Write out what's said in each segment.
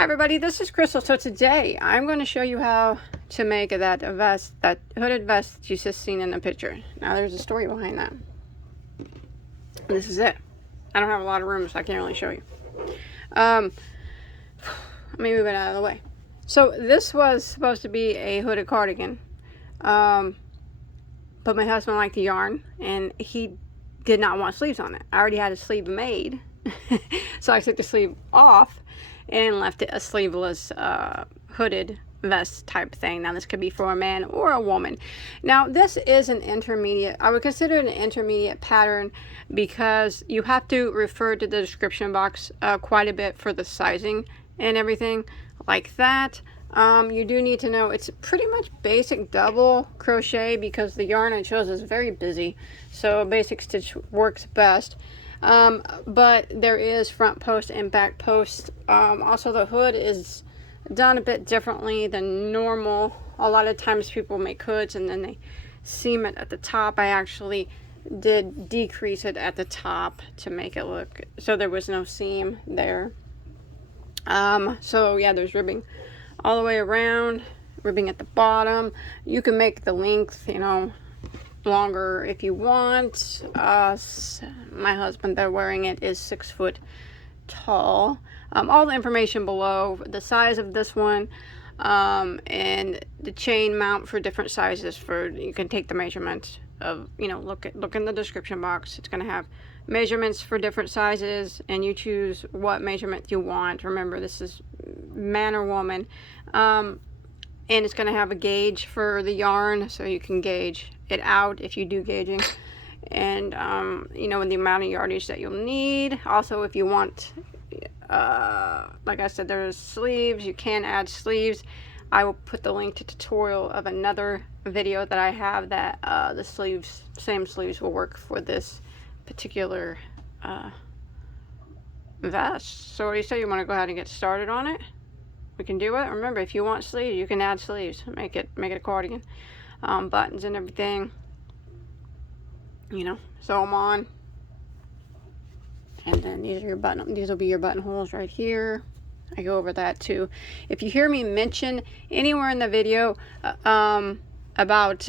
Hi everybody, this is Crystal. So today I'm going to show you how to make that vest, that hooded vest that you just seen in the picture. Now there's a story behind that. This is it. I don't have a lot of room, so I can't really show you. Let me move it out of the way. So this was supposed to be a hooded cardigan, but my husband liked the yarn and he did not want sleeves on it. I already had a sleeve made, so I took the sleeve off and left it a sleeveless hooded vest type thing. Now this could be for a man or a woman. Now this is an intermediate, I would consider it an intermediate pattern because you have to refer to the description box quite a bit for the sizing and everything like that. You do need to know it's pretty much basic double crochet because the yarn I chose is very busy, so basic stitch works best. But there is front post and back post. Also the hood is done a bit differently than normal. A lot of times people make hoods and then they seam it at the top. I actually did decrease it at the top to make it look so there was no seam there. So yeah, there's ribbing all the way around, ribbing at the bottom. You can make the length, you know, longer if you want. My husband, they're wearing it, is 6 foot tall. All the information below, the size of this one, and the chain mount for different sizes. For you can take the measurements of, you know, look in the description box. It's going to have measurements for different sizes, and you choose what measurement you want. Remember, this is man or woman, and it's going to have a gauge for the yarn, so you can gauge it out if you do gauging, and you know, the amount of yardage that you'll need. Also, if you want, like I said, there's sleeves. You can add sleeves. I will put the link to tutorial of another video that I have that the sleeves, same sleeves, will work for this particular vest. So what do you say? You want to go ahead and get started on it? We can do it. Remember, if you want sleeves, you can add sleeves. Make it a cardigan. Buttons and everything, you know, sew them on, and then these will be your buttonholes right here. I go over that too. If you hear me mention anywhere in the video about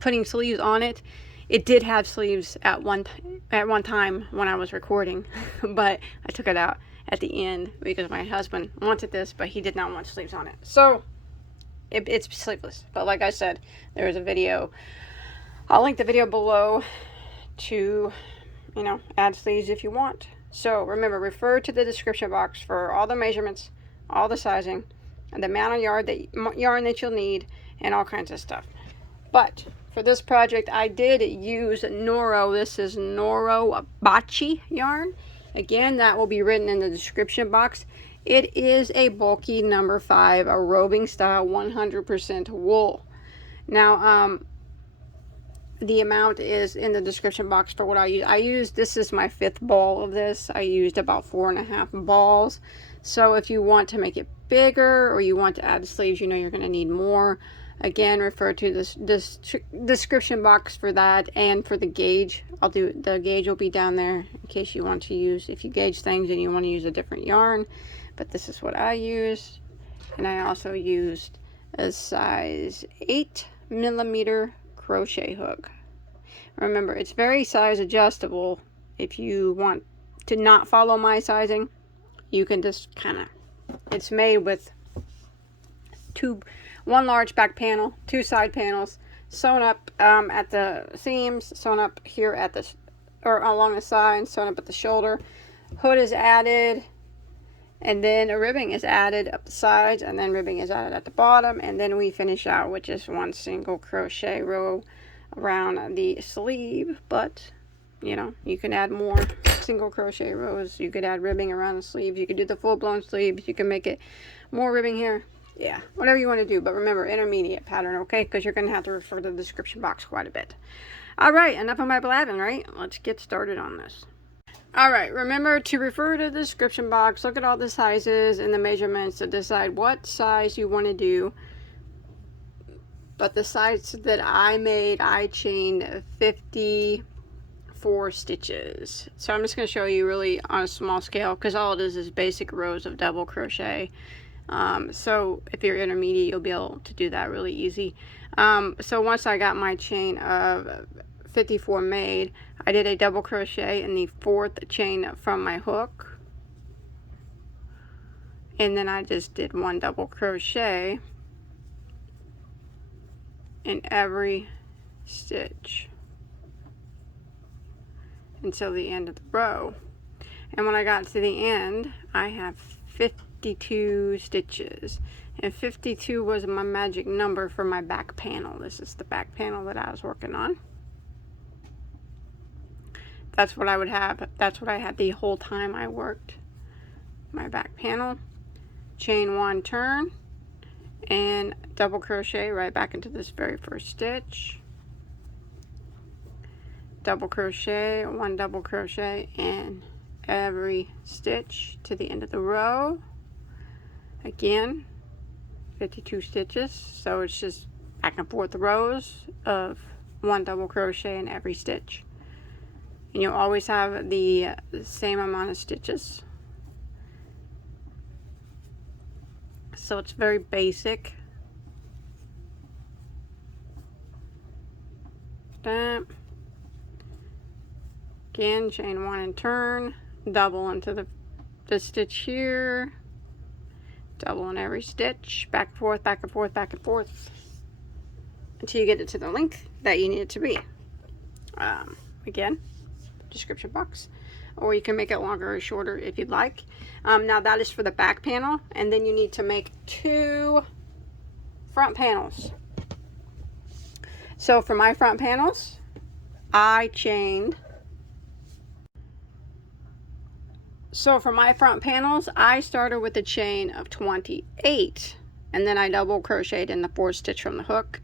putting sleeves on it, it did have sleeves at one time when I was recording, but I took it out at the end because my husband wanted this, but he did not want sleeves on it. So it's sleeveless. But like I said, there is a video. I'll link the video below to, you know, add sleeves if you want. So remember, refer to the description box for all the measurements, all the sizing, and the amount of yarn that you'll need, and all kinds of stuff. But for this project, I did use Noro. This is Noro Bachi yarn. Again, that will be written in the description box. It is a bulky number 5, a roving style 100% wool. Now, the amount is in the description box for what I used. This is my 5th ball of this. I used about 4.5 balls. So if you want to make it bigger or you want to add sleeves, you know you're going to need more. Again, refer to this description box for that, and for the gauge. The gauge will be down there in case you want to use, if you gauge things and you want to use a different yarn. But this is what I used, and I also used a size 8mm crochet hook. Remember, it's very size adjustable. If you want to not follow my sizing, you can just kind of, it's made with one large back panel, 2 side panels, sewn up at the seams, sewn up here at the, or along the side, sewn up at the shoulder. Hood is added, and then a ribbing is added up the sides, and then ribbing is added at the bottom, and then we finish out with just 1 single crochet row around the sleeve. But you know, you can add more single crochet rows. You could add ribbing around the sleeves. You could do the full-blown sleeves. You can make it more ribbing here. Yeah, whatever you want to do. But remember, intermediate pattern, okay? Because you're going to have to refer to the description box quite a bit. All right, enough of my blabbing, right? Let's get started on this. All right, remember to refer to the description box. Look at all the sizes and the measurements to decide what size you want to do. But the size that I made, I chained 50 4 stitches. So I'm just going to show you really on a small scale, because all it is basic rows of double crochet. So if you're intermediate, you'll be able to do that really easy. So once I got my chain of 54 made, I did a double crochet in the 4th chain from my hook, and then I just did 1 double crochet in every stitch until the end of the row. And when I got to the end, I have 52 stitches, and 52 was my magic number for my back panel. This is the back panel that I was working on. That's what I would have. That's what I had the whole time I worked my back panel. Chain 1, turn, and double crochet right back into this very first stitch. Double crochet, 1 double crochet in every stitch to the end of the row. Again, 52 stitches, so it's just back and forth rows of 1 double crochet in every stitch. And you'll always have the same amount of stitches. So it's very basic. That. Again, chain 1 and turn, double into the stitch here, double in every stitch, back and forth, back and forth, back and forth, until you get it to the length that you need it to be. Again, description box, or you can make it longer or shorter if you'd like. Now that is for the back panel, and then you need to make 2 front panels. So for my front panels, I chained. So for my front panels, I started with a chain of 28, and then I double crocheted in the 4th stitch from the hook,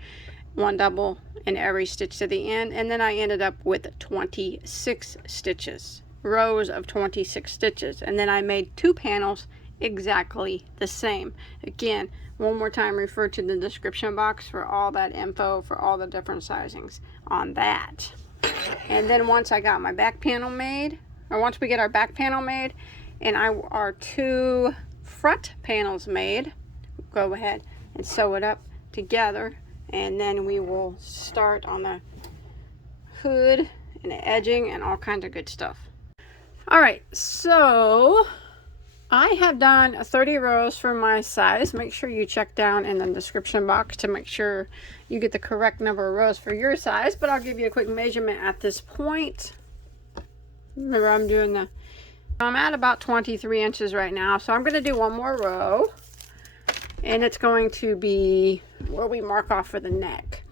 1 double in every stitch to the end, and then I ended up with 26 stitches, rows of 26 stitches, and then I made 2 panels exactly the same. Again, one more time, refer to the description box for all that info, for all the different sizings on that. And then once I got my back panel made, or once we get our back panel made and our 2 front panels made, go ahead and sew it up together, and then we will start on the hood and the edging and all kinds of good stuff. Alright, so I have done 30 rows for my size. Make sure you check down in the description box to make sure you get the correct number of rows for your size, but I'll give you a quick measurement at this point. Remember, I'm at about 23 inches right now, so I'm going to do 1 more row, and it's going to be where we mark off for the neck.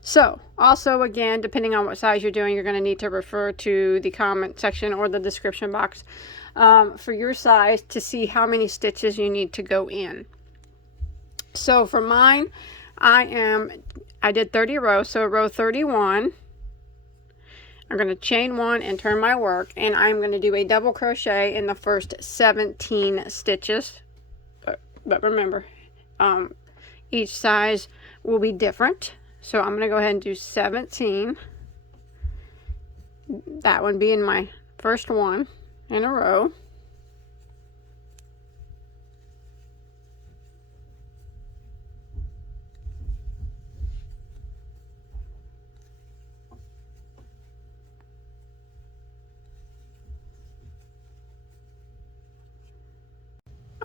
So also, again, depending on what size you're doing, you're going to need to refer to the comment section or the description box for your size to see how many stitches you need to go in. So for mine, I did 30 rows, so row 31, I'm going to chain 1 and turn my work, and I'm going to do a double crochet in the first 17 stitches. But remember, each size will be different. So I'm going to go ahead and do 17. That one being my first one in a row.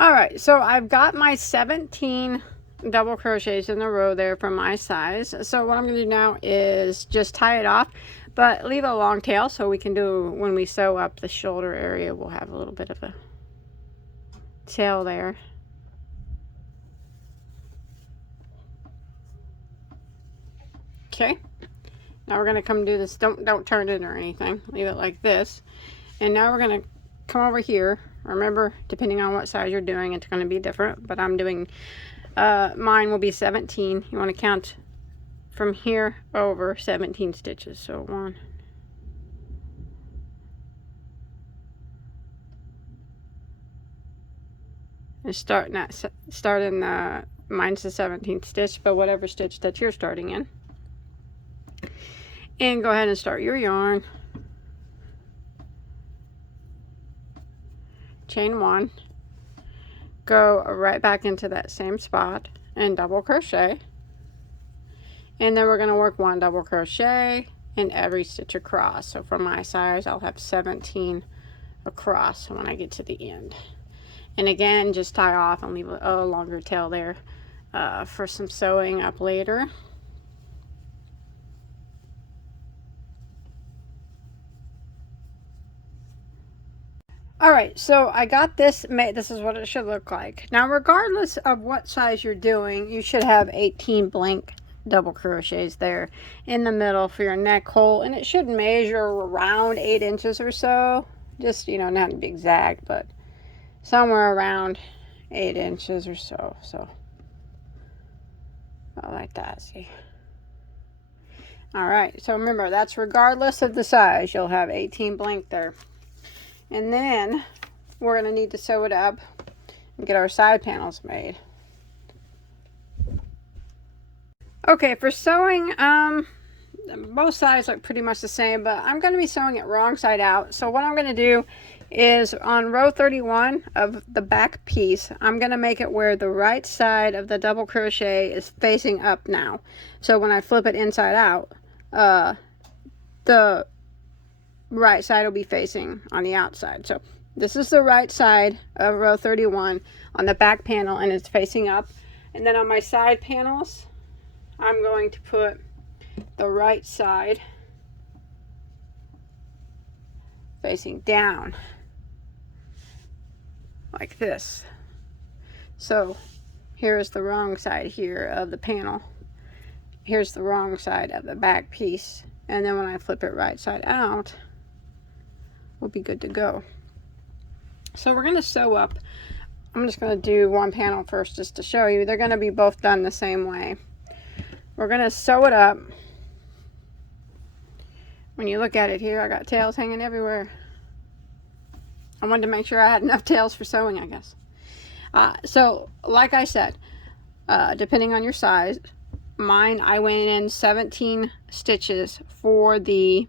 Alright, so I've got my 17 double crochets in a row there for my size. So what I'm going to do now is just tie it off, but leave a long tail so we can do, when we sew up the shoulder area, we'll have a little bit of a tail there. Okay, now we're going to come do this. Don't turn it or anything, leave it like this. And now we're going to come over here. Remember, depending on what size you're doing, it's going to be different, but I'm doing mine will be 17. You want to count from here over 17 stitches. So 1, and starting mine's the 17th stitch, but whatever stitch that you're starting in, and go ahead and start your yarn. chain 1, go right back into that same spot and double crochet, and then we're going to work 1 double crochet in every stitch across. So for my size, I'll have 17 across when I get to the end. And again, just tie off and leave a longer tail there for some sewing up later. Alright, so I got this made. This is what it should look like. Now, regardless of what size you're doing, you should have 18 blank double crochets there in the middle for your neck hole, and it should measure around 8 inches or so. Just, you know, not to be exact, but somewhere around 8 inches or so. So, like that, see? Alright, so remember, that's regardless of the size. You'll have 18 blank there. And then we're going to need to sew it up and get our side panels made. Okay, for sewing, both sides look pretty much the same, but I'm going to be sewing it wrong side out. So what I'm going to do is on row 31 of the back piece, I'm going to make it where the right side of the double crochet is facing up now. So when I flip it inside out, the right side will be facing on the outside. So this is the right side of row 31 on the back panel, and it's facing up. And then on my side panels, I'm going to put the right side facing down like this. So here's the wrong side here of the panel. Here's the wrong side of the back piece. And then when I flip it right side out, we'll be good to go. So we're going to sew up. I'm just going to do one panel first just to show you. They're going to be both done the same way. We're going to sew it up. When you look at it here, I got tails hanging everywhere. I wanted to make sure I had enough tails for sewing, I guess. So like I said, depending on your size, mine, I went in 17 stitches for the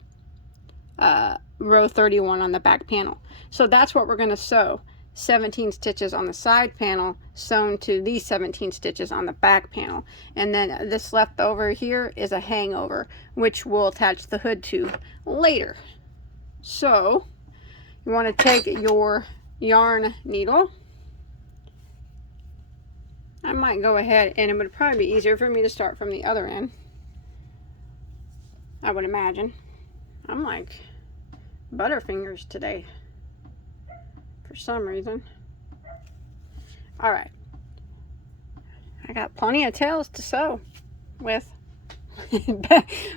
row 31 on the back panel. So that's what we're going to sew. 17 stitches on the side panel sewn to these 17 stitches on the back panel. And then this left over here is a hangover, which we'll attach the hood to later. So you want to take your yarn needle. I might go ahead, and it would probably be easier for me to start from the other end, I would imagine. I'm like Butterfingers today for some reason. Alright, I got plenty of tails to sew with.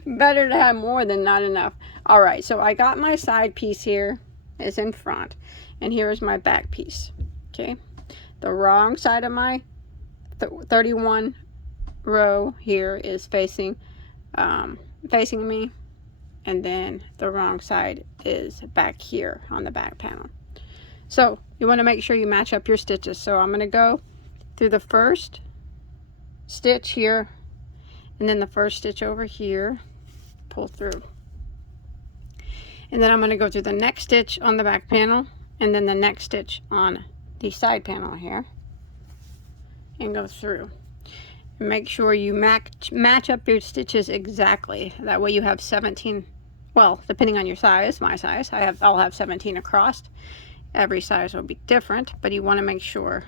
Better to have more than not enough. Alright, so I got my side piece here is in front, and here is my back piece. Okay, the wrong side of my 31 row here is facing me, and then the wrong side is back here on the back panel. So you want to make sure you match up your stitches. So I'm going to go through the first stitch here, and then the first stitch over here, pull through, and then I'm going to go through the next stitch on the back panel, and then the next stitch on the side panel here, and go through. And make sure you match up your stitches exactly. That way you have 17, well, depending on your size, my size, I'll have 17 across. Every size will be different, but you want to make sure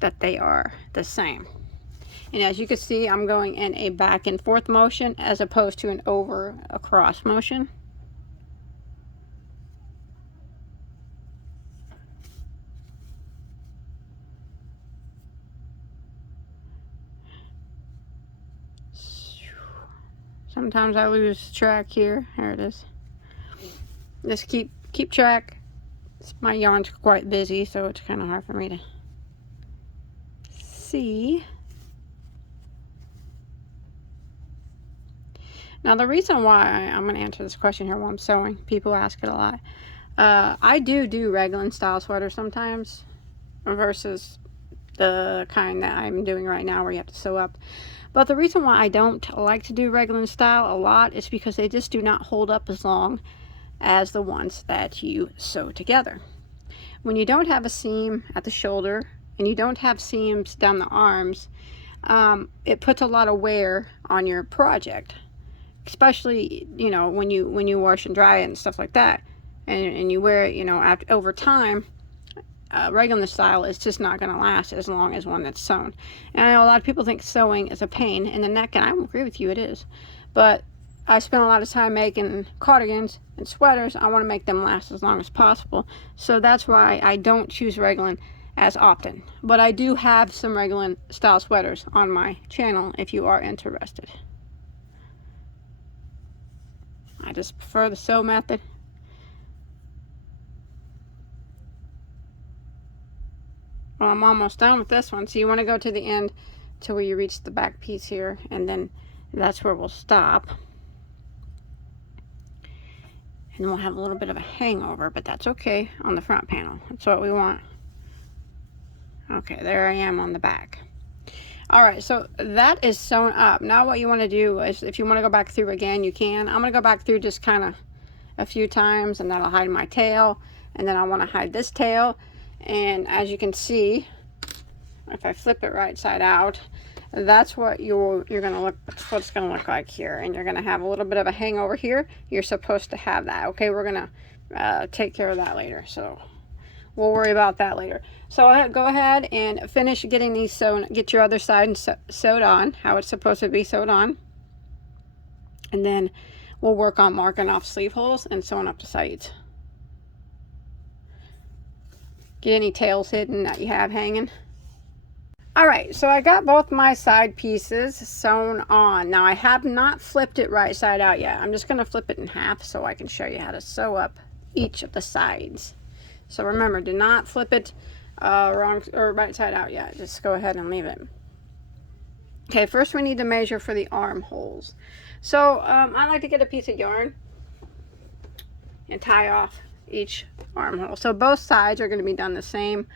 that they are the same. And as you can see, I'm going in a back and forth motion as opposed to an over across motion. Sometimes I lose track here. There it is. Just keep track. My yarn's quite busy, so it's kind of hard for me to see. Now the reason why I'm going to answer this question here while I'm sewing, people ask it a lot. I do raglan style sweaters sometimes versus the kind that I'm doing right now where you have to sew up. But the reason why I don't like to do raglan style a lot is because they just do not hold up as long as the ones that you sew together. when you don't have a seam at the shoulder and you don't have seams down the arms, it puts a lot of wear on your project, especially, you know, when you wash and dry it and stuff like that, and you wear it, you know, over time. Regular style is just not going to last as long as one that's sewn. And I know a lot of people think sewing is a pain in the neck, and I agree with you, it is. But I spend a lot of time making cardigans and sweaters. I want to make them last as long as possible. So that's why I don't choose raglan as often. But I do have some raglan style sweaters on my channel if you are interested. I just prefer the sew method. Well, I'm almost done with this one. So you want to go to the end till where you reach the back piece here, and then that's where we'll stop. And we'll have a little bit of a hangover, but that's okay on the front panel. That's what we want. Okay, there I am on the back. All right, so that is sewn up. Now what you want to do is, if you want to go back through again, you can. I'm going to go back through just kind of a few times, and that'll hide my tail. And then I want to hide this tail. And as you can see, if I flip it right side out, that's what you're gonna look, what it's gonna look like here. And you're gonna have a little bit of a hangover here. You're supposed to have that. Okay, we're gonna take care of that later, so we'll worry about that later. So I'll go ahead and finish getting these sewn. Get your other side sewed on how it's supposed to be sewed on, and then we'll work on marking off sleeve holes and sewing up the sides. Get any tails hidden that you have hanging. All right, so I got both my side pieces sewn on. Now I have not flipped it right side out yet. I'm just gonna flip it in half so I can show you how to sew up each of the sides. So remember, do not flip it wrong or right side out yet. Just go ahead and leave it. Okay, first we need to measure for the armholes. So I like to get a piece of yarn and tie off each armhole. So both sides are going to be done the same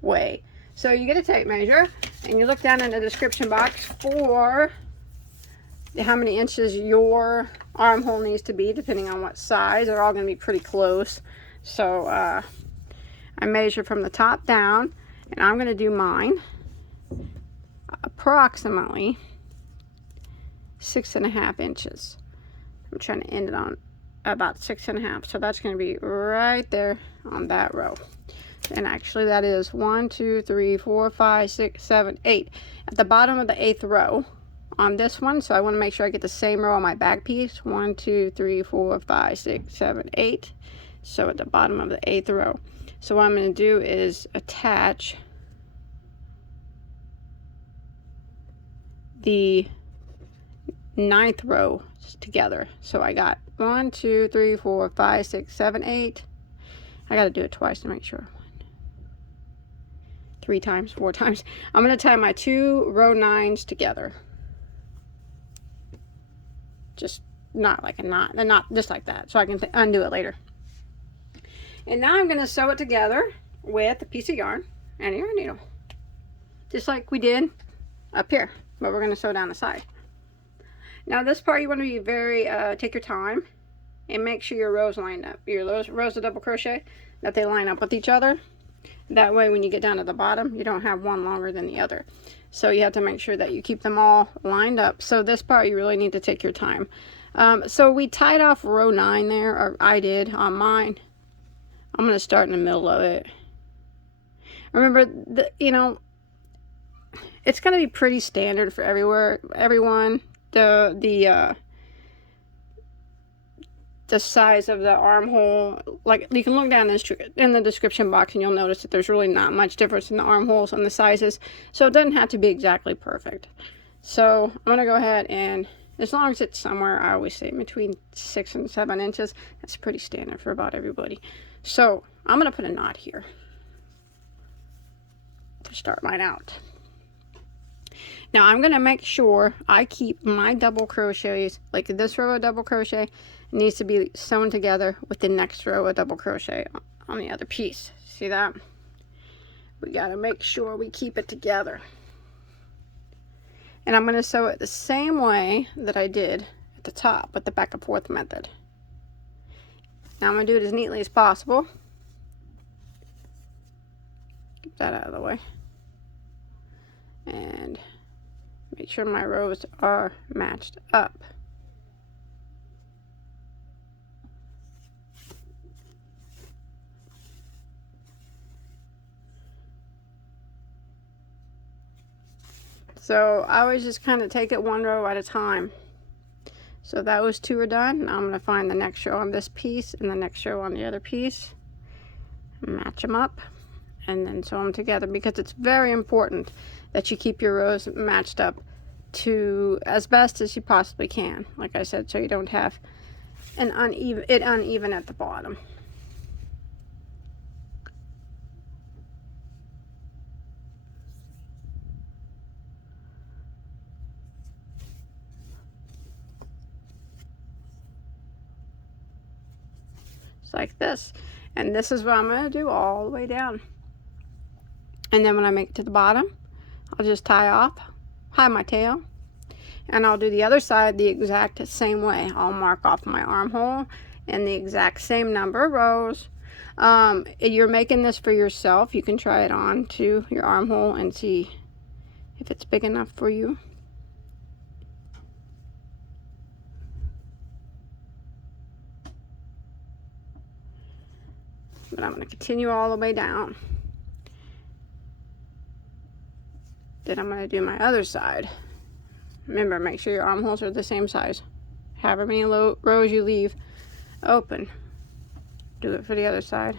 way. So you get a tape measure and you look down in the description box for how many inches your armhole needs to be, depending on what size. They're all going to be pretty close. So I measure from the top down, and I'm going to do mine approximately 6.5 inches. I'm trying to end it on about 6.5, so that's going to be right there on that row. And actually that is 1 2 3 4 5 6 7 8 at the bottom of the 8th row on this one. So I want to make sure I get the same row on my back piece. 1 2 3 4 5 6 7 8. So at the bottom of the 8th row. So what I'm going to do is attach the 9th row together. So I got 1 2 3 4 5 6 7 8. I got to do it twice to make sure. 3 times, 4 times. I'm going to tie my 2 row 9s together. Just not like a knot. They're not just like that, so I can undo it later. And now I'm going to sew it together with a piece of yarn and a yarn needle, just like we did up here, but we're going to sew down the side. Now this part you want to be very, take your time and make sure your rows lined up. Your rows of double crochet, that they line up with each other. That way when you get down to the bottom, you don't have one longer than the other. So you have to make sure that you keep them all lined up. So this part you really need to take your time. So we tied off row 9 there, or I did on mine. I'm going to start in the middle of it. Remember, you know, it's going to be pretty standard for everyone. The size of the armhole, like you can look down in the description box and you'll notice that there's really not much difference in the armholes and the sizes, so it doesn't have to be exactly perfect. So I'm going to go ahead, and as long as it's somewhere, I always say between 6 and 7 inches, that's pretty standard for about everybody. So I'm going to put a knot here to start mine out. Now I'm going to make sure I keep my double crochets, like this row of double crochet needs to be sewn together with the next row of double crochet on the other piece. See that? We got to make sure we keep it together. And I'm going to sew it the same way that I did at the top with the back and forth method. Now I'm going to do it as neatly as possible. that out of the way. And make sure my rows are matched up. So I always just kind of take it one row at a time. So those two are done. Now I'm going to find the next row on this piece and the next row on the other piece. Match them up and then sew them together, because it's very important that you keep your rows matched up to as best as you possibly can. Like I said, so you don't have an uneven at the bottom. Like this, and this is what I'm going to do all the way down. And then when I make it to the bottom, I'll just tie my tail, and I'll do the other side the exact same way. I'll mark off my armhole and the exact same number of rows. You're making this for yourself. You can try it on to your armhole and see if it's big enough for you. But I'm going to continue all the way down. Then I'm going to do my other side. Remember, make sure your armholes are the same size. However many rows you leave open, do it for the other side.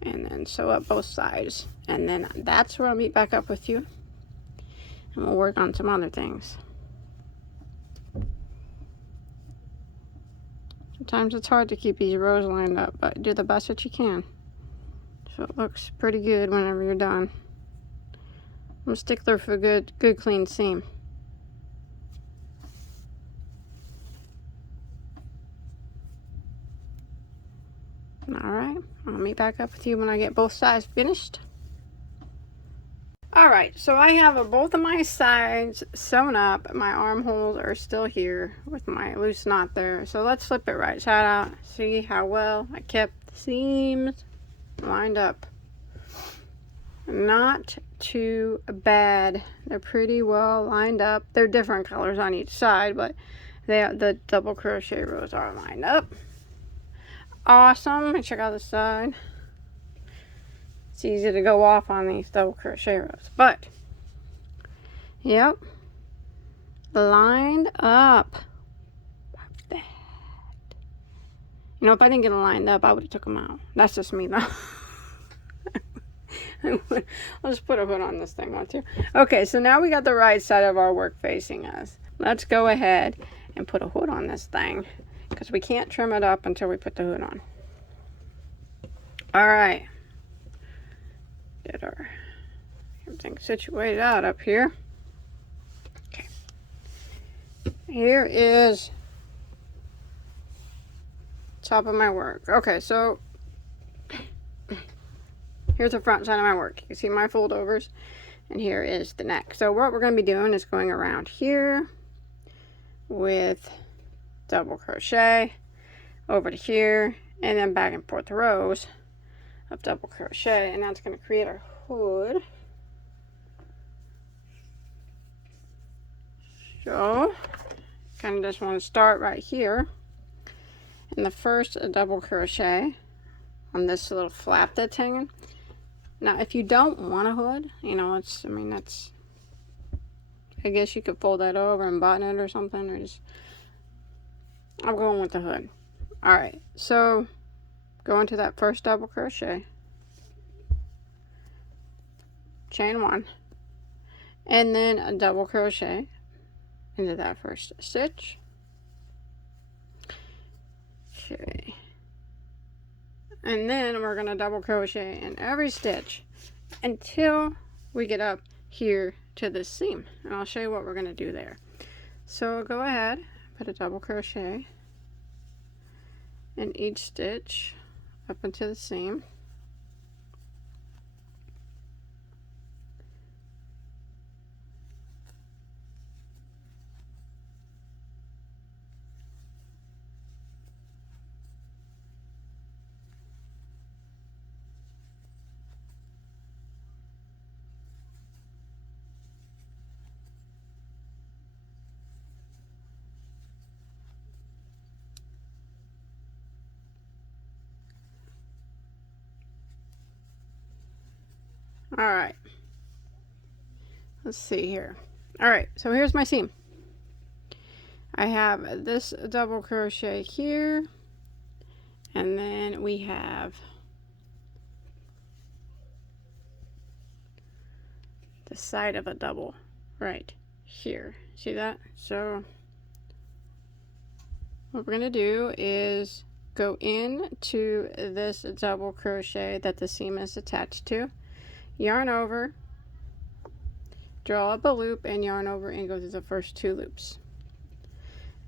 And then sew up both sides. And then that's where I'll meet back up with you. And we'll work on some other things. Sometimes it's hard to keep these rows lined up, but do the best that you can, so it looks pretty good whenever you're done. I'm a stickler for good clean seam. Alright, I'll meet back up with you when I get both sides finished. Alright, so I have both of my sides sewn up. My armholes are still here with my loose knot there. So let's flip it right side out. See how well I kept the seams lined up. Not too bad. They're pretty well lined up. They're different colors on each side, but the double crochet rows are lined up. Awesome. Check out the side. It's easy to go off on these double crochet rows, but yep, lined up. You know, if I didn't get them lined up, I would have took them out. That's just me though. I'll just put a hood on this thing, won't you? Okay, so now we got the right side of our work facing us. Let's go ahead and put a hood on this thing, because we can't trim it up until we put the hood on. All right. Get our everything situated out up here. Okay. Here is top of my work. Okay, so here's the front side of my work. You can see my foldovers, and here is the neck. So what we're going to be doing is going around here with double crochet over to here, and then back and forth rows of double crochet, and that's going to create our hood. So kind of just want to start right here in the first double crochet on this little flap that's hanging. Now if you don't want a hood, you know, it's, I mean, that's, I guess you could fold that over and button it or something, or just, I'm going with the hood. All right, so go into that first double crochet, chain one, and then a double crochet into that first stitch. Okay, and then we're going to double crochet in every stitch until we get up here to this seam, and I'll show you what we're going to do there. So go ahead, put a double crochet in each stitch up into the seam. All right, let's see here. All right, so here's my seam. I have this double crochet here, and then we have the side of a double right here. See that? So what we're going to do is go into this double crochet that the seam is attached to, yarn over, draw up a loop, and yarn over and go through the first 2 loops.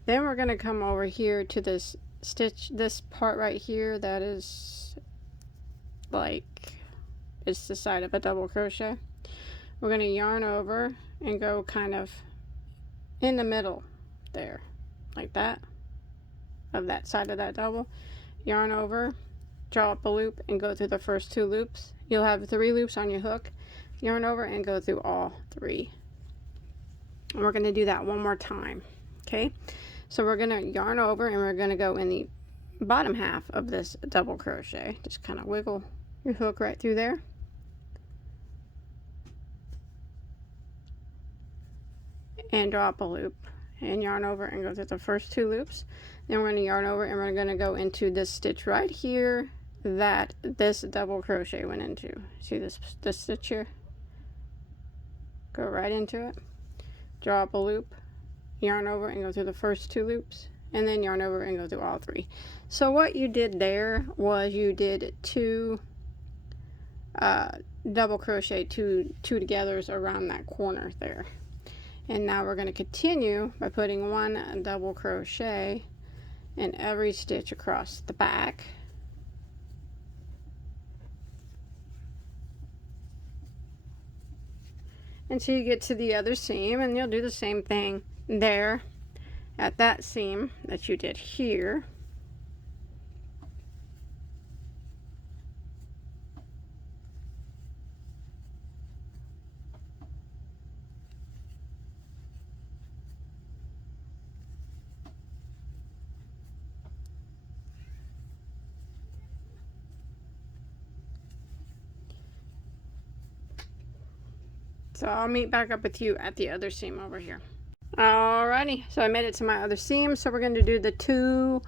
Then we're going to come over here to this stitch, this part right here that is like, it's the side of a double crochet. We're going to yarn over and go kind of in the middle there, like that, of that side of that double. Yarn over, draw up a loop, and go through the first 2 loops. You'll have 3 loops on your hook. Yarn over and go through all 3. And we're going to do that one more time. Okay, so we're going to yarn over and we're going to go in the bottom half of this double crochet. Just kind of wiggle your hook right through there. And draw up a loop and yarn over and go through the first 2 loops. Then we're going to yarn over and we're going to go into this stitch right here that this double crochet went into. See this stitch here? Go right into it, draw up a loop, yarn over and go through the first 2 loops, and then yarn over and go through all 3. So what you did there was you did 2 double crochet two togethers around that corner there. And now we're going to continue by putting 1 double crochet in every stitch across the back. Until you get to the other seam, and you'll do the same thing there at that seam that you did here. So I'll meet back up with you at the other seam over here. Alrighty, so I made it to my other seam. So we're going to do the 2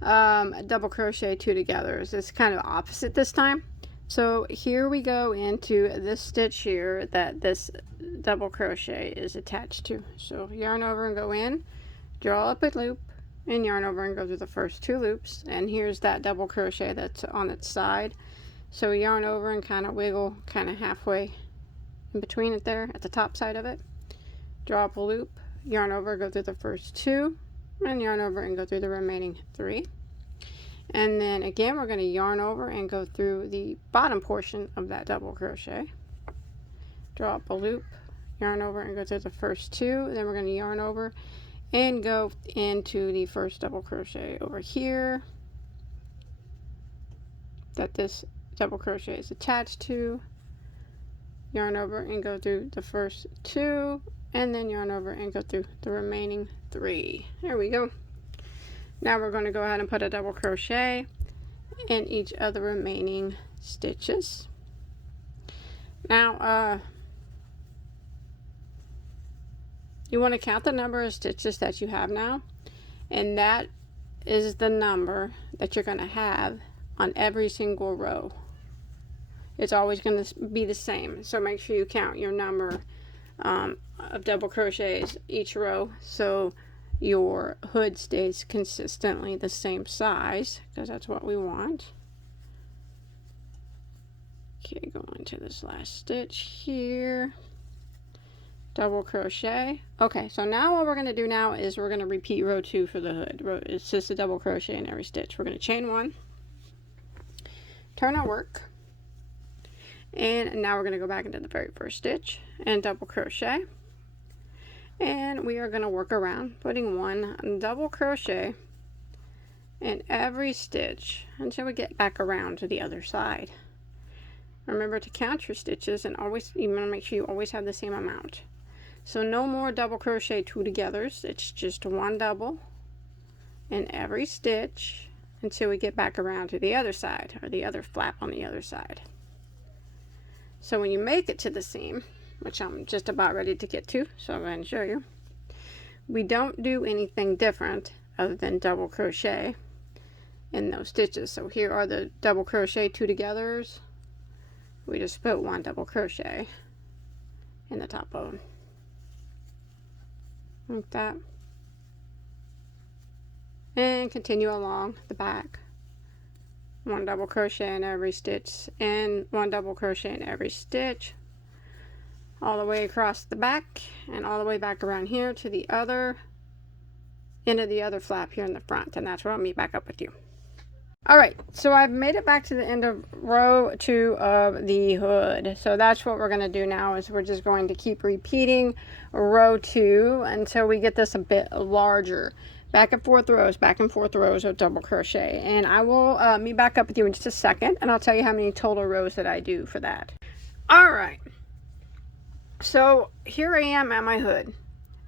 double crochet 2 togethers. It's kind of opposite this time. So here we go into this stitch here that this double crochet is attached to. So yarn over and go in, draw up a loop, and yarn over and go through the first 2 loops. And here's that double crochet that's on its side. So yarn over and kind of wiggle kind of halfway in between it there at the top side of it, draw up a loop, yarn over, go through the first 2, and yarn over and go through the remaining 3. And then again we're going to yarn over and go through the bottom portion of that double crochet, draw up a loop, yarn over and go through the first 2. Then we're going to yarn over and go into the first double crochet over here that this double crochet is attached to, yarn over and go through the first 2, and then yarn over and go through the remaining 3. There we go. Now we're going to go ahead and put a double crochet in each of the remaining stitches. Now you want to count the number of stitches that you have now, and that is the number that you're going to have on every single row. It's always going to be the same, so make sure you count your number of double crochets each row so your hood stays consistently the same size, because that's what we want. Okay, go into this last stitch here, double crochet. Okay, so now what we're going to do now is we're going to repeat row 2 for the hood. It's just a double crochet in every stitch. We're going to chain 1, turn our work, and now we're going to go back into the very first stitch and double crochet, and we are going to work around putting 1 double crochet in every stitch until we get back around to the other side. Remember to count your stitches, and always, you want to make sure you always have the same amount. So no more double crochet 2 togethers. It's just 1 double in every stitch until we get back around to the other side, or the other flap on the other side. So when you make it to the seam, which I'm just about ready to get to, so I'm going to show you, we don't do anything different other than double crochet in those stitches. So here are the double crochet 2 togethers. We just put 1 double crochet in the top of them, like that, and continue along the back. 1 double crochet in every stitch and 1 double crochet in every stitch, all the way across the back and all the way back around here to the other end of the other flap here in the front, and that's where I'll meet back up with you. Alright, so I've made it back to the end of row 2 of the hood. So that's what we're going to do now, is we're just going to keep repeating row 2 until we get this a bit larger. Back and forth rows of double crochet. And I will meet back up with you in just a second, and I'll tell you how many total rows that I do for that. Alright, so here I am at my hood.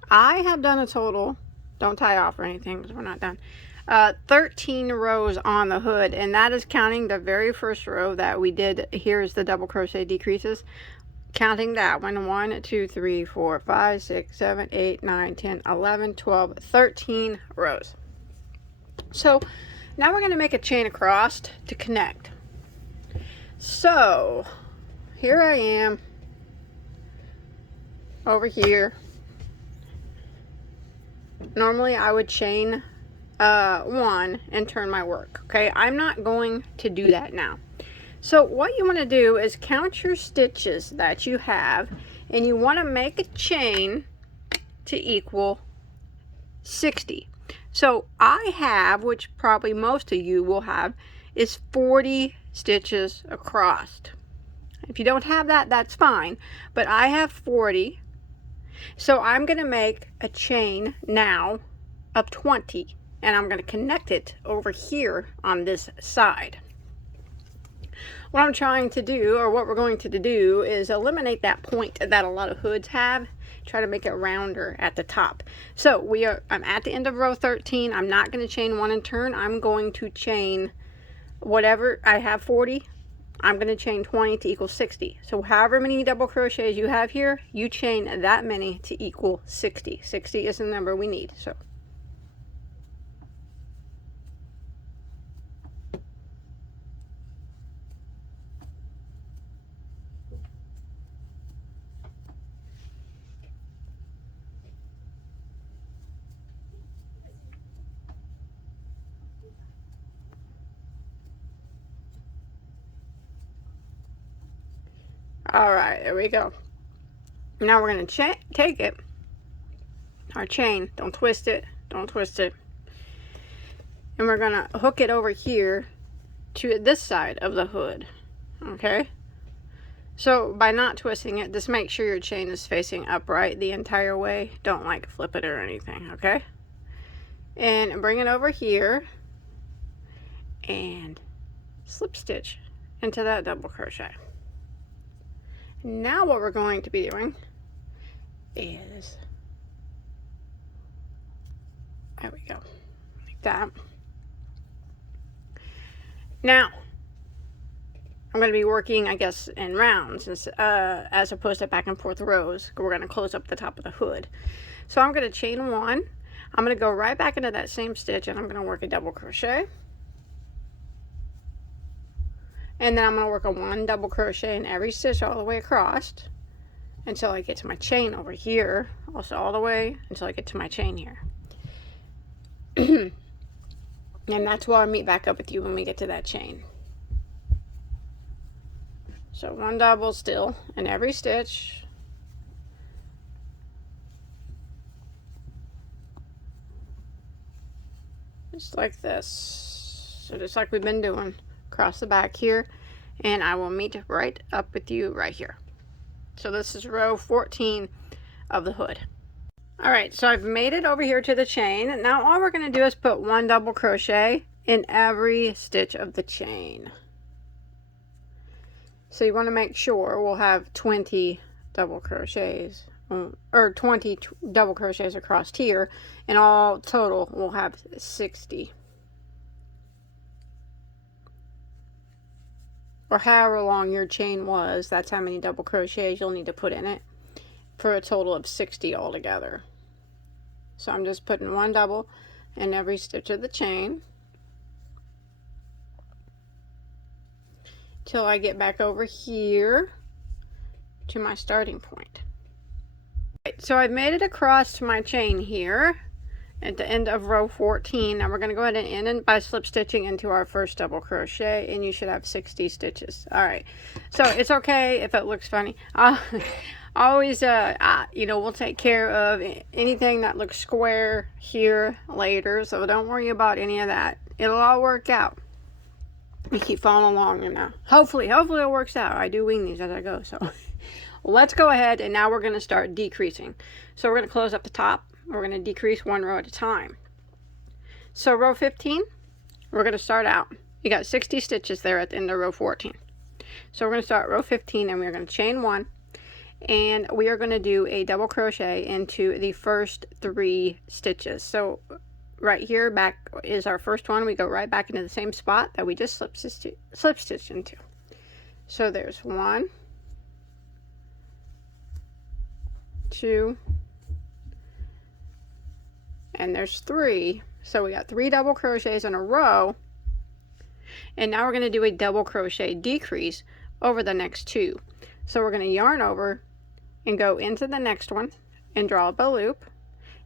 I have done a total, don't tie off or anything because we're not done, 13 rows on the hood, and that is counting the very first row that we did. Here's the double crochet decreases, counting that one. 1 2 3 4 5 6 7 8 9 10 11 12 13 rows. So now we're going to make a chain across to connect. So here I am over here. Normally I would chain 1 and turn my work. Okay, I'm not going to do that now. So what you want to do is count your stitches that you have, and you want to make a chain to equal 60. So I have, which probably most of you will have, is 40 stitches across. If you don't have that, that's fine, but I have 40. So I'm going to make a chain now of 20, and I'm going to connect it over here on this side. What I'm trying to do, or what we're going to do, is eliminate that point that a lot of hoods have. Try to make it rounder at the top. So I'm at the end of row 13. I'm not going to chain 1 and turn. I'm going to chain whatever I have, 40. I'm going to chain 20 to equal 60. So however many double crochets you have here, you chain that many to equal 60. 60 is the number we need. So alright, there we go. Now we're going to take it, our chain, don't twist it, and we're going to hook it over here to this side of the hood. Okay, so by not twisting it, just make sure your chain is facing upright the entire way. Don't like flip it or anything. Okay, and bring it over here and slip stitch into that double crochet. Now what we're going to be doing is, there we go, like that. Now I'm going to be working, I guess, in rounds as opposed to back and forth rows. We're going to close up the top of the hood. So I'm going to chain 1. I'm going to go right back into that same stitch, and I'm going to work a double crochet. And then I'm going to work a 1 double crochet in every stitch all the way across until I get to my chain over here. Also all the way until I get to my chain here. And that's where I'll meet back up with you when we get to that chain. So 1 double still in every stitch. Just like this. So just like we've been doing. Across the back here, and I will meet right up with you right here. So this is row 14 of the hood. Alright, so I've made it over here to the chain. Now all we're going to do is put 1 double crochet in every stitch of the chain. So you want to make sure we'll have 20 double crochets, or 20 double crochets across here, and all total we'll have 60. or however long your chain was, that's how many double crochets you'll need to put in it, for a total of 60 altogether. So I'm just putting 1 double in every stitch of the chain till I get back over here to my starting point. Right, so I've made it across to my chain here at the end of row 14. Now we're going to go ahead and end by slip stitching into our first double crochet, and you should have 60 stitches. All right, so it's okay if it looks funny. Always you know, we'll take care of anything that looks square here later, so don't worry about any of that. It'll all work out. You keep following along, you know. Hopefully it works out. I do wing these as I go, so let's go ahead, and now we're going to start decreasing. So we're going to close up the top. We're going to decrease 1 row at a time. So row 15, we're going to start out. You got 60 stitches there at the end of row 14. So we're going to start row 15, and we're going to chain 1, and we are going to do a double crochet into the first 3 stitches. So right here, back is our first one. We go right back into the same spot that we just slip stitched into. So there's 1, 2, and there's 3. So we got 3 double crochets in a row, and now we're going to do a double crochet decrease over the next 2. So we're going to yarn over and go into the next one and draw up a loop,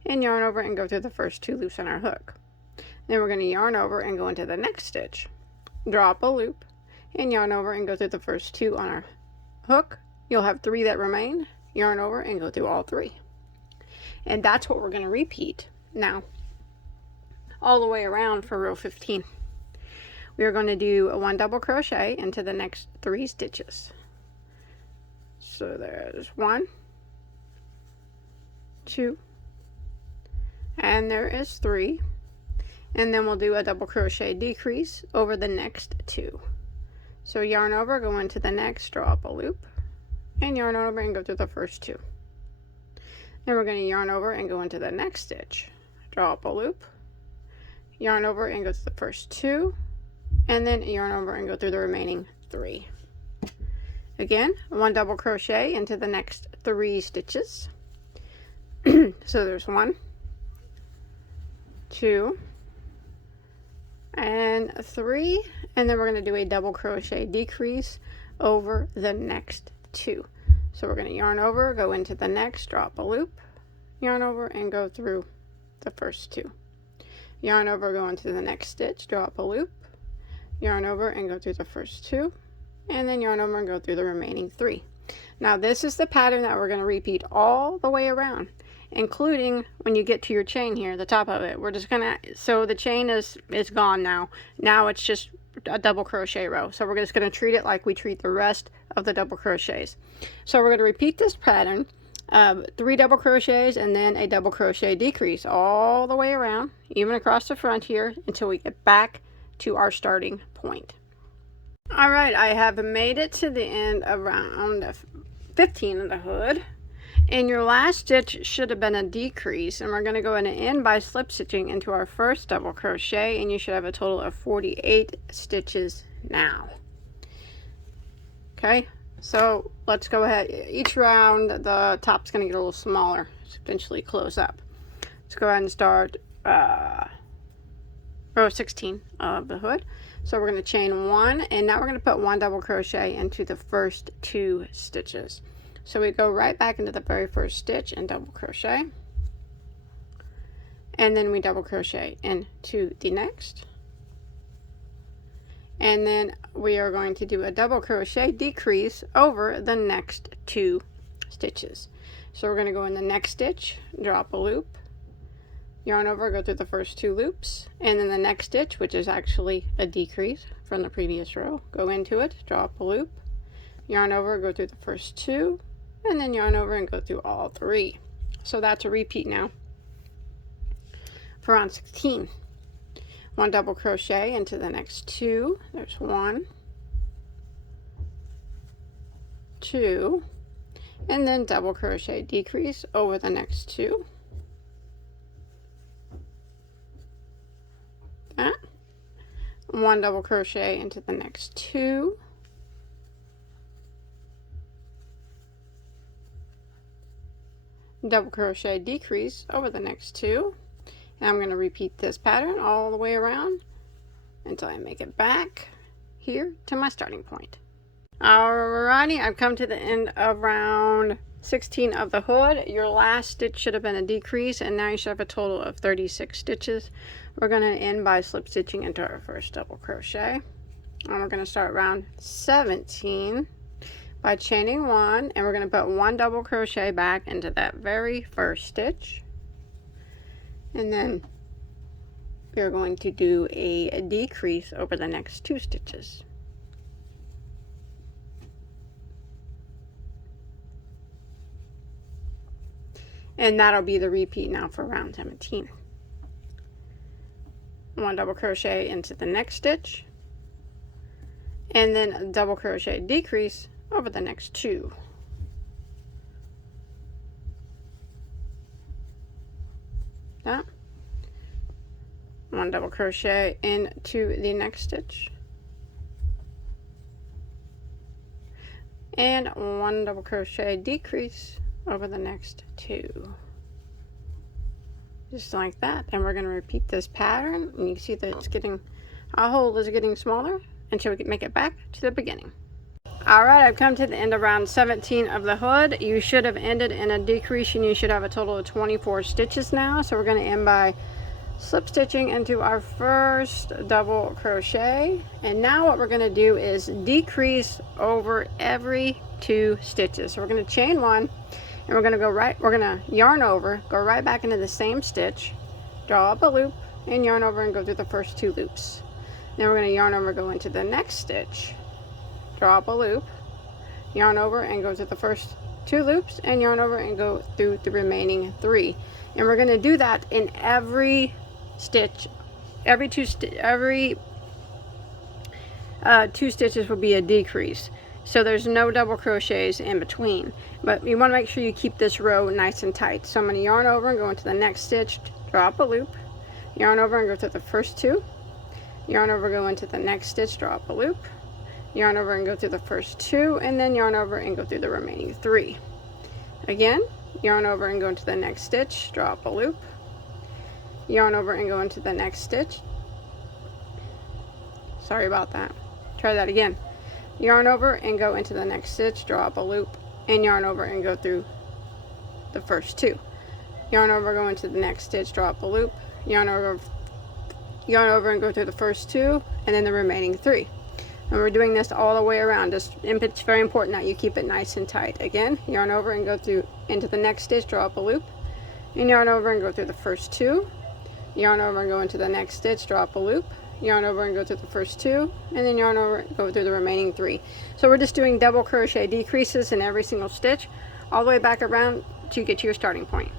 and yarn over and go through the first 2 loops on our hook. Then we're going to yarn over and go into the next stitch, draw up a loop, and yarn over and go through the first 2 on our hook. You'll have 3 that remain, yarn over and go through all 3. And that's what we're going to repeat now all the way around for row 15. We are going to do a 1 double crochet into the next 3 stitches. So there's 1, 2, and there is 3, and then we'll do a double crochet decrease over the next 2. So yarn over, go into the next, draw up a loop, and yarn over and go through the first 2. Then we're going to yarn over and go into the next stitch, draw up a loop, yarn over and go through the first 2, and then yarn over and go through the remaining 3. Again, 1 double crochet into the next 3 stitches. So there's 1, 2, and 3, and then we're going to do a double crochet decrease over the next 2. So we're going to yarn over, go into the next, drop a loop, yarn over and go through the first 2. Yarn over, go into the next stitch, drop a loop, yarn over and go through the first 2, and then yarn over and go through the remaining 3. Now this is the pattern that we're going to repeat all the way around, including when you get to your chain here, the top of it. We're just gonna, so the chain is gone now. Now it's just a double crochet row. So we're just gonna treat it like we treat the rest of the double crochets. So we're gonna repeat this pattern of 3 double crochets and then a double crochet decrease all the way around, even across the front here, until we get back to our starting point. All right, I have made it to the end of round 15 of the hood, and your last stitch should have been a decrease, and we're going to go in and end by slip stitching into our first double crochet, and you should have a total of 48 stitches now. Okay, so let's go ahead. Each round the top's going to get a little smaller, eventually close up. Let's go ahead and start row 16 of the hood. So we're going to chain 1, and now we're going to put 1 double crochet into the first 2 stitches. So we go right back into the very first stitch and double crochet, and then we double crochet into the next, and then we are going to do a double crochet decrease over the next 2 stitches. So we're going to go in the next stitch, drop a loop, yarn over, go through the first 2 loops, and then the next stitch, which is actually a decrease from the previous row, go into it, drop a loop, yarn over, go through the first 2, and then yarn over and go through all 3. So that's a repeat now for round 16. 1 double crochet into the next 2. There's 1, 2, and then double crochet decrease over the next 2. That. 1 double crochet into the next 2, double crochet decrease over the next 2, and I'm going to repeat this pattern all the way around until I make it back here to my starting point. Alrighty, I've come to the end of round 16 of the hood. Your last stitch should have been a decrease, and now you should have a total of 36 stitches. We're going to end by slip stitching into our first double crochet, and we're going to start round 17 by chaining 1, and we're going to put 1 double crochet back into that very first stitch, and then we're going to do a decrease over the next 2 stitches. And that'll be the repeat now for round 17. 1 double crochet into the next stitch, and then a double crochet decrease over the next 2. That. 1 double crochet into the next stitch, and 1 double crochet decrease over the next 2, just like that. And we're going to repeat this pattern, and you can see that it's getting, our hole is getting smaller until we can make it back to the beginning. Alright, I've come to the end of round 17 of the hood. You should have ended in a decrease, and you should have a total of 24 stitches now. So we're going to end by slip stitching into our first double crochet, and now what we're going to do is decrease over every 2 stitches. So we're going to chain 1, and we're going to go right, we're going to yarn over, go right back into the same stitch, draw up a loop, and yarn over and go through the first 2 loops. Then we're going to yarn over, go into the next stitch, draw up a loop, yarn over and go through the first 2 loops, and yarn over and go through the remaining 3. And we're going to do that in every stitch. Every 2 stitches will be a decrease. So there's no double crochets in between, but you want to make sure you keep this row nice and tight. So I'm going to yarn over and go into the next stitch, draw up a loop, yarn over and go through the first 2, yarn over, go into the next stitch, draw up a loop, yarn over and go through the first 2, and then yarn over and go through the remaining 3. Again, yarn over and go into the next stitch, draw up a loop, yarn over and go into the next stitch. Sorry about that. Try that again. Yarn over and go into the next stitch, draw up a loop, and yarn over and go through the first 2. Yarn over, go into the next stitch, draw up a loop, yarn over and go through the first 2, and then the remaining 3. And we're doing this all the way around. It's very important that you keep it nice and tight. Again, yarn over and go through into the next stitch, draw up a loop, and yarn over and go through the first 2. Yarn over and go into the next stitch, draw up a loop, yarn over and go through the first 2, and then yarn over and go through the remaining 3. So we're just doing double crochet decreases in every single stitch all the way back around to get to your starting point.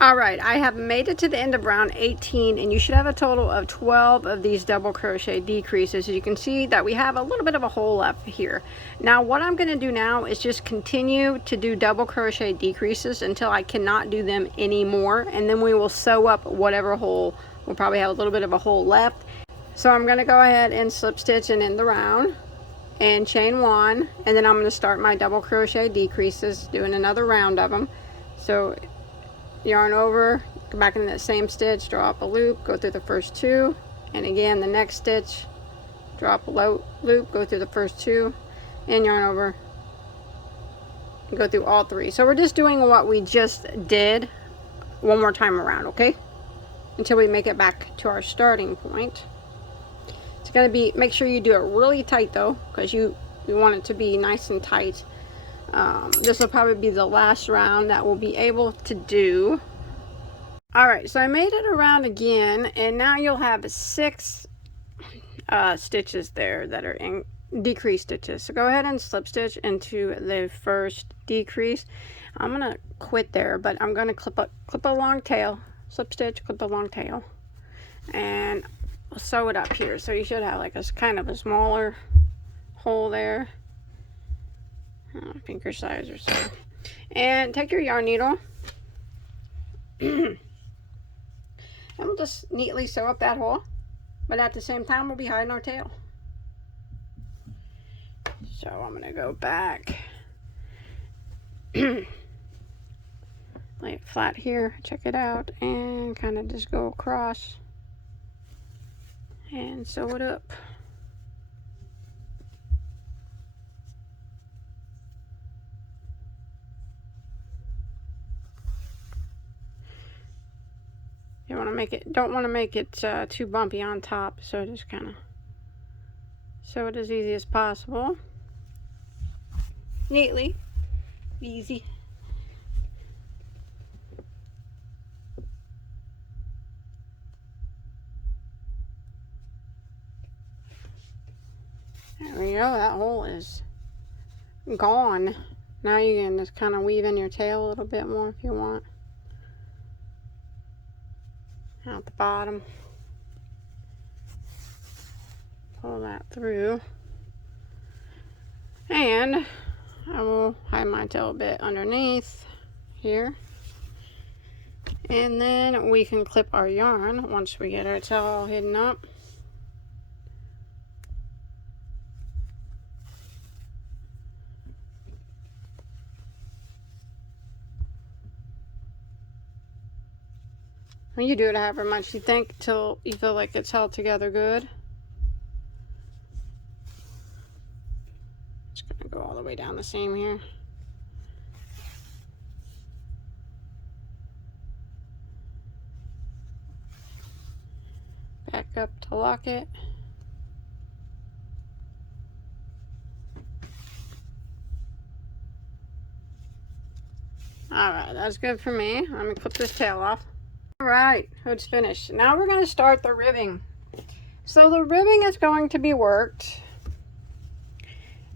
Alright, I have made it to the end of round 18, and you should have a total of 12 of these double crochet decreases. You can see that we have a little bit of a hole left here. Now what I'm going to do now is just continue to do double crochet decreases until I cannot do them anymore, and then we will sew up whatever hole. We'll probably have a little bit of a hole left. So I'm going to go ahead and slip stitch and end the round and chain 1, and then I'm going to start my double crochet decreases, doing another round of them. So yarn over, go back in that same stitch, draw up a loop, go through the first 2, and again the next stitch, draw up a loop, go through the first 2, and yarn over and go through all 3. So we're just doing what we just did one more time around, okay, until we make it back to our starting point. It's going to be, make sure you do it really tight though, because you want it to be nice and tight. This will probably be the last round that we'll be able to do. Alright, so I made it around again, and now you'll have 6 stitches there that are in decrease stitches. So go ahead and slip stitch into the first decrease. I'm going to quit there, but I'm going to clip a long tail, slip stitch, clip a long tail, and we'll sew it up here. So you should have like a kind of a smaller hole there. Finger size or so. And take your yarn needle and we'll just neatly sew up that hole, but at the same time we'll be hiding our tail. So I'm going to go back a lay it flat here, check it out, and kind of just go across and sew it up. You want to make it, don't want to make it too bumpy on top, so just kind of sew it as easy as possible. Neatly, easy. There we go, that hole is gone. Now you can just kind of weave in your tail a little bit more if you want. Out the bottom. Pull that through. And I will hide my tail a bit underneath here. And then we can clip our yarn once we get our tail all hidden up. You do it however much you think till you feel like it's held together good. Just gonna go all the way down the seam here. Back up to lock it. Alright, that's good for me. I'm gonna clip this tail off. Alright, hood's finished. Now we're going to start the ribbing. So the ribbing is going to be worked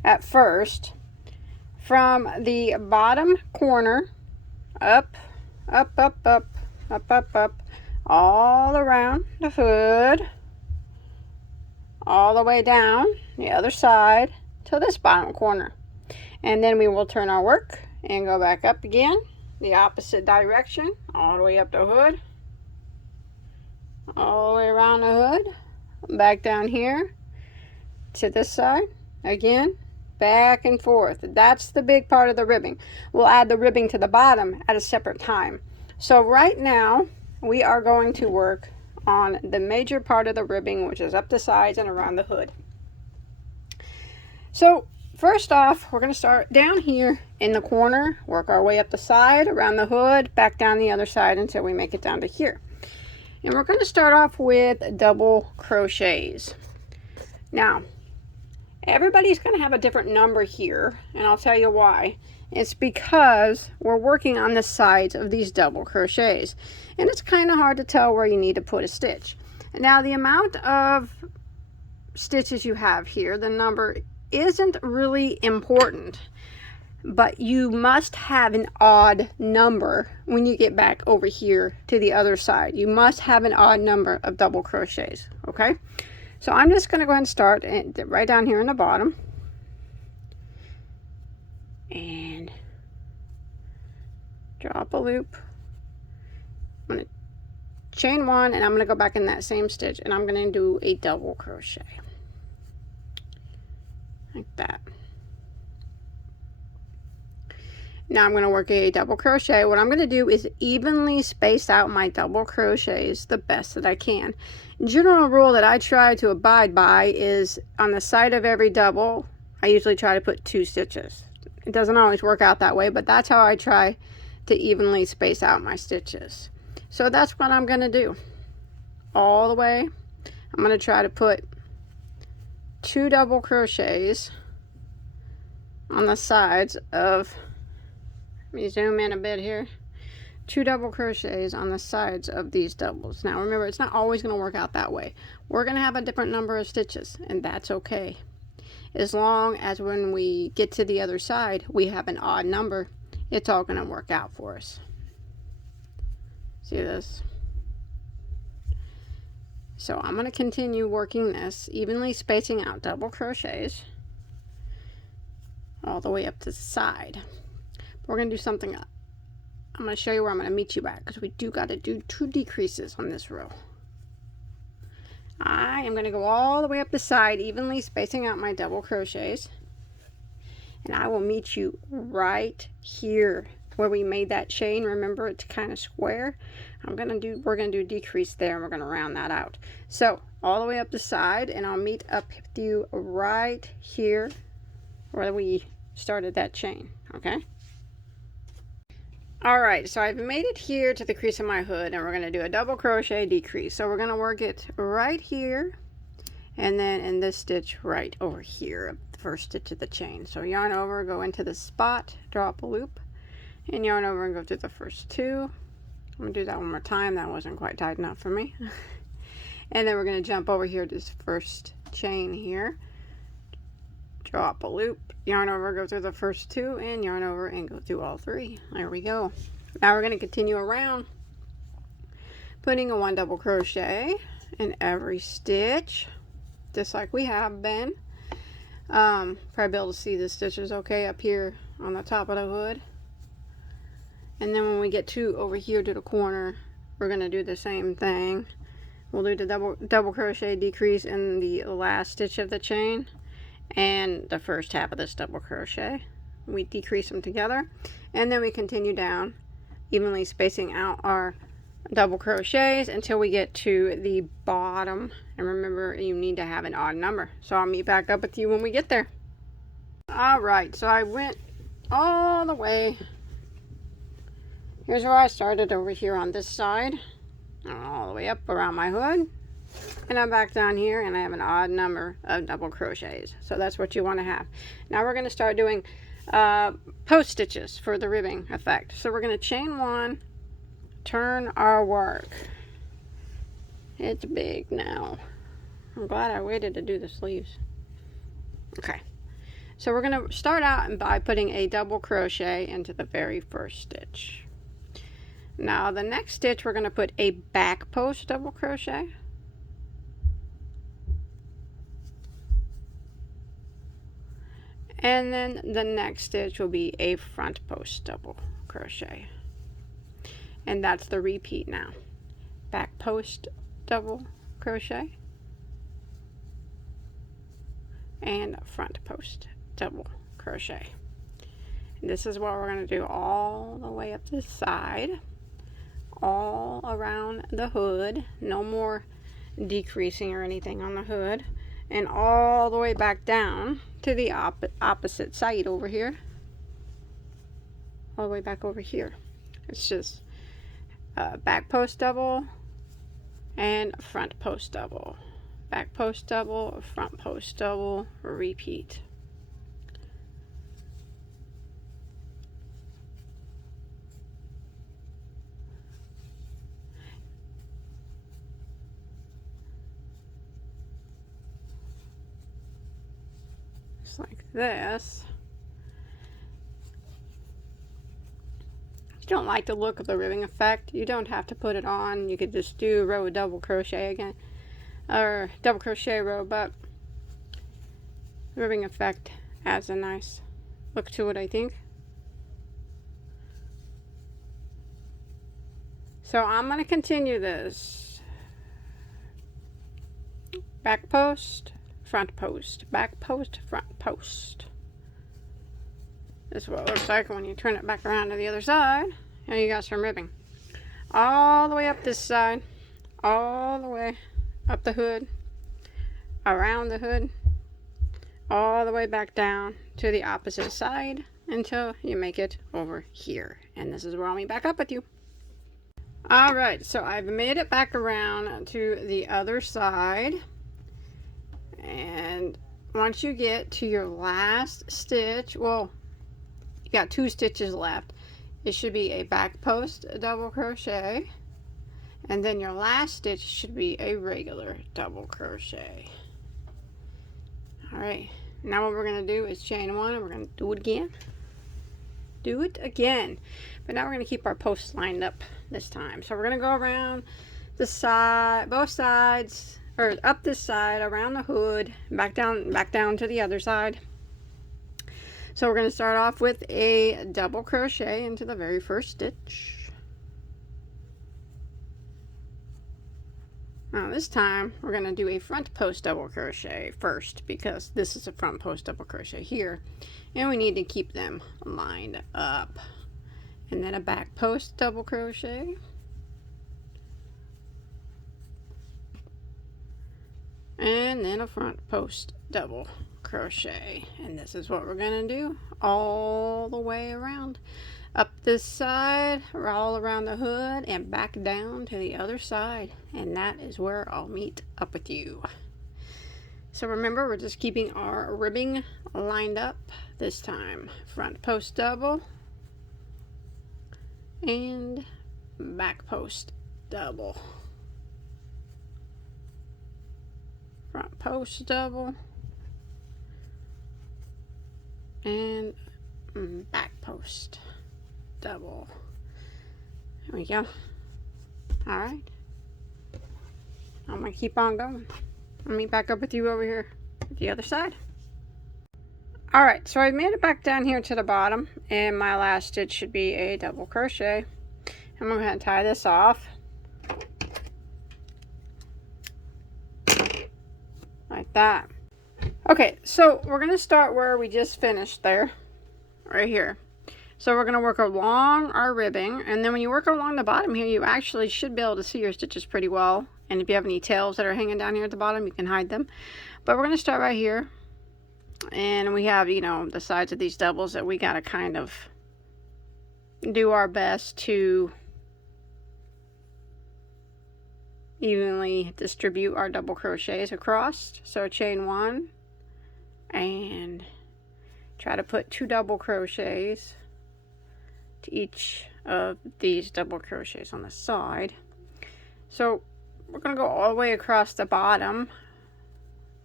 at first from the bottom corner up, up, up, up, up, up, up, all around the hood, all the way down the other side to this bottom corner. And then we will turn our work and go back up again, the opposite direction, all the way up the hood, all the way around the hood, back down here to this side again, back and forth. That's the big part of the ribbing. We'll add the ribbing to the bottom at a separate time. So right now we are going to work on the major part of the ribbing, which is up the sides and around the hood. So first off, we're going to start down here in the corner, work our way up the side, around the hood, back down the other side until we make it down to here. And we're going to start off with double crochets. Now, everybody's going to have a different number here, and I'll tell you why. It's because we're working on the sides of these double crochets, and it's kind of hard to tell where you need to put a stitch. Now, the amount of stitches you have here, the number isn't really important, but you must have an odd number when you get back over here to the other side. You must have an odd number of double crochets, okay? So I'm just going to go ahead and start right down here in the bottom. And drop a loop. I'm going to chain one, and I'm going to go back in that same stitch, and I'm going to do a double crochet. Like that. Now I'm going to work a double crochet. What I'm going to do is evenly space out my double crochets the best that I can. General rule that I try to abide by is on the side of every double, I usually try to put 2 stitches. It doesn't always work out that way, but that's how I try to evenly space out my stitches. So that's what I'm going to do. All the way, I'm going to try to put 2 double crochets on the sides of, let me zoom in a bit here, 2 double crochets on the sides of these doubles. Now remember, it's not always going to work out that way. We're going to have a different number of stitches, and that's okay. As long as when we get to the other side, we have an odd number, it's all going to work out for us. See this? So I'm going to continue working this, evenly spacing out double crochets all the way up to the side. We're going to do something. I'm going to show you where I'm going to meet you at, because we do got to do 2 decreases on this row. I am going to go all the way up the side, evenly spacing out my double crochets, and I will meet you right here where we made that chain. Remember, it's kind of square. We're gonna do a decrease there, and we're gonna round that out. So all the way up the side, and I'll meet up with you right here where we started that chain. Okay. All right, so I've made it here to the crease of my hood, and we're going to do a double crochet decrease. So we're going to work it right here, and then in this stitch right over here, the first stitch of the chain. So yarn over, go into the spot, drop a loop, and yarn over and go through the first two. I'm going to do that one more time. That wasn't quite tight enough for me. And then we're going to jump over here to this first chain here, drop a loop, yarn over, go through the first two, and yarn over and go through all three. There we go. Now we're going to continue around, putting a 1 double crochet in every stitch, just like we have been. Probably be able to see the stitches okay up here on the top of the hood. And then when we get to over here to the corner, we're going to do the same thing. We'll do the double crochet decrease in the last stitch of the chain and the first half of this double crochet. We decrease them together, and then we continue down, evenly spacing out our double crochets until we get to the bottom. And remember, you need to have an odd number. So I'll meet back up with you when we get there. All right, so I went all the way. Here's where I started, over here on this side, all the way up around my hood. And I'm back down here, and I have an odd number of double crochets. So that's what you want to have. Now we're going to start doing post stitches for the ribbing effect. So we're going to chain 1, turn our work. It's big now. I'm glad I waited to do the sleeves. Okay. So we're going to start out by putting a double crochet into the very first stitch. Now the next stitch, we're going to put a back post double crochet. And then the next stitch will be a front post double crochet. And that's the repeat now. Back post double crochet and front post double crochet. And this is what we're going to do all the way up this side, all around the hood. No more decreasing or anything on the hood. And all the way back down to the opposite side over here. All the way back over here. It's just back post double and front post double. Back post double, front post double, repeat. Like this. If you don't like the look of the ribbing effect, you don't have to put it on. You could just do a row of double crochet again, or double crochet row, but the ribbing effect adds a nice look to it, I think. So I'm going to continue this. Back post, front post, back post, front post. This is what it looks like when you turn it back around to the other side. And you got some ribbing. All the way up this side, all the way up the hood, around the hood, all the way back down to the opposite side until you make it over here. And this is where I'll meet back up with you. Alright, so I've made it back around to the other side. And once you get to your last stitch, well, you got 2 stitches left. It should be a back post double crochet, and then your last stitch should be a regular double crochet. All right, now what we're going to do is chain 1, and we're going to do it again. But now we're going to keep our posts lined up this time. So we're going to go around the side, both sides, or up this side, around the hood, back down to the other side. So we're going to start off with a double crochet into the very first stitch. Now this time we're going to do a front post double crochet first, because this is a front post double crochet here, and we need to keep them lined up. and then a back post double crochet, and then a front post double crochet. And this is what we're gonna do all the way around, up this side, all around the hood, and back down to the other side. And that is where I'll meet up with you. So remember, we're just keeping our ribbing lined up this time. Front post double and back post double. Front post double and back post double. There we go. All right, I'm gonna keep on going. I'll meet back up with you over here at the other side. All right, so I made it back down here to the bottom, and my last stitch should be a double crochet. I'm gonna go ahead and tie this off like that. Okay, so we're gonna start where we just finished there, right here. So we're gonna work along our ribbing, and then when you work along the bottom here, you actually should be able to see your stitches pretty well. And if you have any tails that are hanging down here at the bottom, you can hide them. But we're gonna start right here, and we have, you know, the sides of these doubles that we gotta kind of do our best to evenly distribute our double crochets across. So chain one and try to put 2 double crochets to each of these double crochets on the side. So we're going to go all the way across the bottom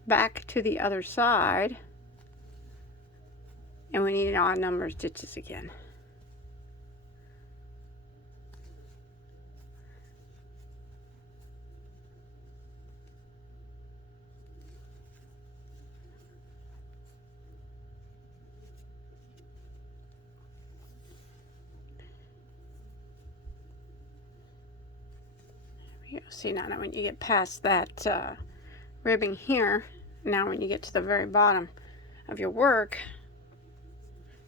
back to the other side, and we need an odd number of stitches again. See, now when you get past that ribbing here, now when you get to the very bottom of your work,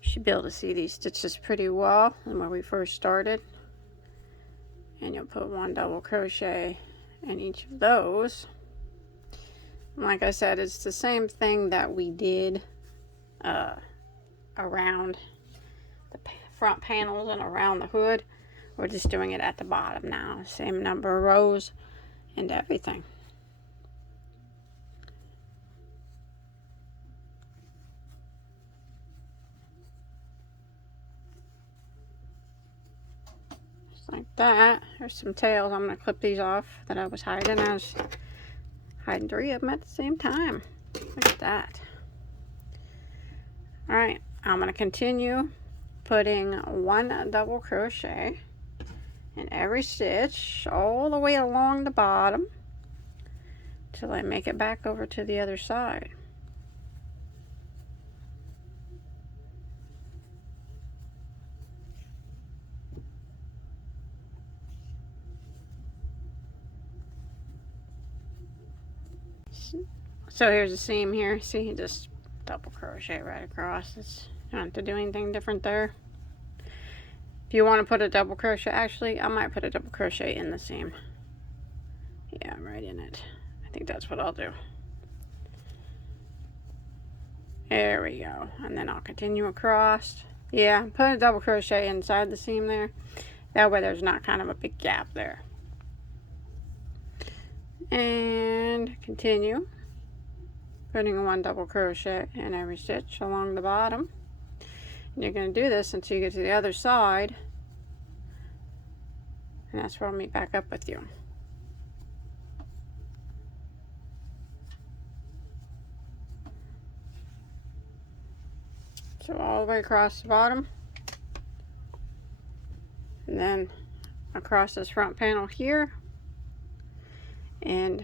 you should be able to see these stitches pretty well and where we first started. And you'll put 1 double crochet in each of those. And like I said, it's the same thing that we did around the front panels and around the hood. We're just doing it at the bottom now. Same number of rows and everything. Just like that. There's some tails. I'm going to clip these off that I was hiding. I was hiding 3 of them at the same time. Look at that. Alright, I'm going to continue putting 1 double crochet in every stitch all the way along the bottom till I make it back over to the other side. So here's the seam here. See, just double crochet right across. It's not have to do anything different there. If you want to put a double crochet, actually I might put a double crochet in the seam. Yeah, right in it. I think that's what I'll do. There we go. And then I'll continue across. Yeah, put a double crochet inside the seam there. That way there's not kind of a big gap there. And continue putting 1 double crochet in every stitch along the bottom. And you're going to do this until you get to the other side, and that's where I'll meet back up with you. So all the way across the bottom, and then across this front panel here, and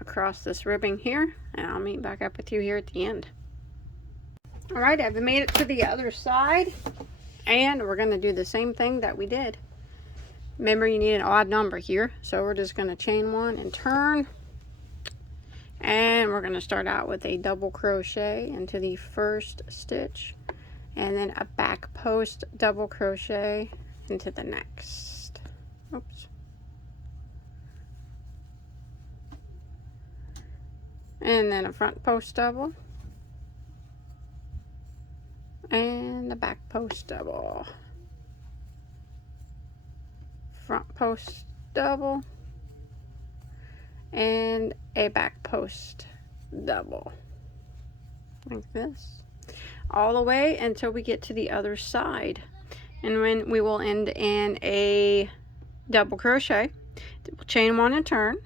across this ribbing here, and I'll meet back up with you here at the end. Alright, I've made it to the other side, and we're going to do the same thing that we did. Remember, you need an odd number here, so we're just going to chain 1 and turn, and we're going to start out with a double crochet into the first stitch and then a back post double crochet into the next. Oops. And then a front post double and a back post double, front post double and a back post double, like this, all the way until we get to the other side, and when we will end in a double crochet. We'll chain one and turn,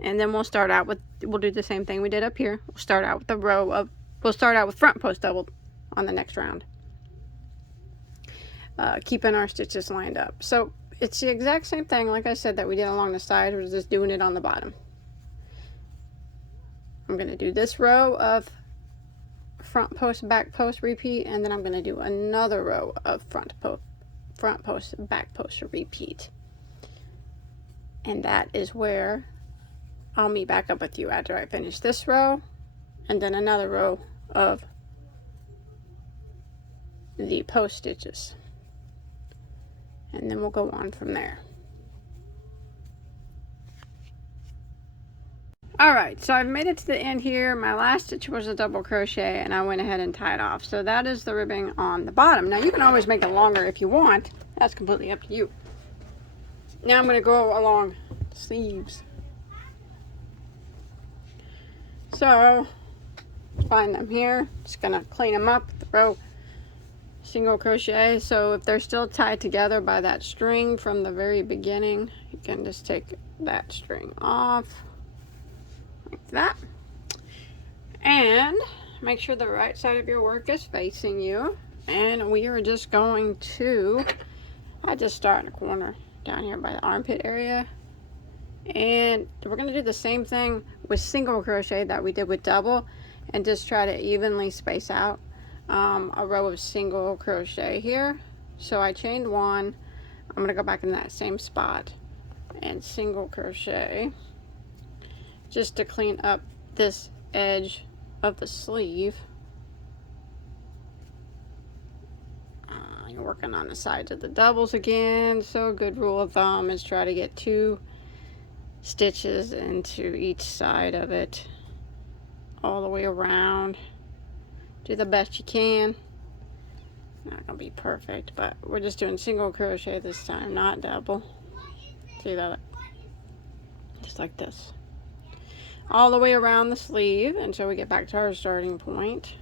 and then we'll start out with, we'll do the same thing we did up here. We'll start out with a row of, we'll start out with front post double on the next round, keeping our stitches lined up. So it's the exact same thing, like I said, that we did along the side. We're just doing it on the bottom. I'm going to do this row of front post, back post, repeat, and then I'm going to do another row of front post, back post, repeat. And that is where I'll meet back up with you after I finish this row, and then another row of the post stitches, and then we'll go on from there. Alright, so I've made it to the end here. My last stitch was a double crochet, and I went ahead and tied off. So that is the ribbing on the bottom. Now you can always make it longer if you want. That's completely up to you. Now I'm going to go along the sleeves. So find them here. Just going to clean them up with the row single crochet. So if they're still tied together by that string from the very beginning, you can just take that string off. Like that, and make sure the right side of your work is facing you, and we are just going to, I just start in a corner down here by the armpit area, and we're going to do the same thing with single crochet that we did with double, and just try to evenly space out a row of single crochet here. So I chained one, I'm going to go back in that same spot and single crochet, just to clean up this edge of the sleeve. You're working on the sides of the doubles again, so a good rule of thumb is try to get 2 stitches into each side of it all the way around. Do the best you can. Not gonna be perfect, but we're just doing single crochet this time, not double. See that? Just like this, all the way around the sleeve until we get back to our starting point.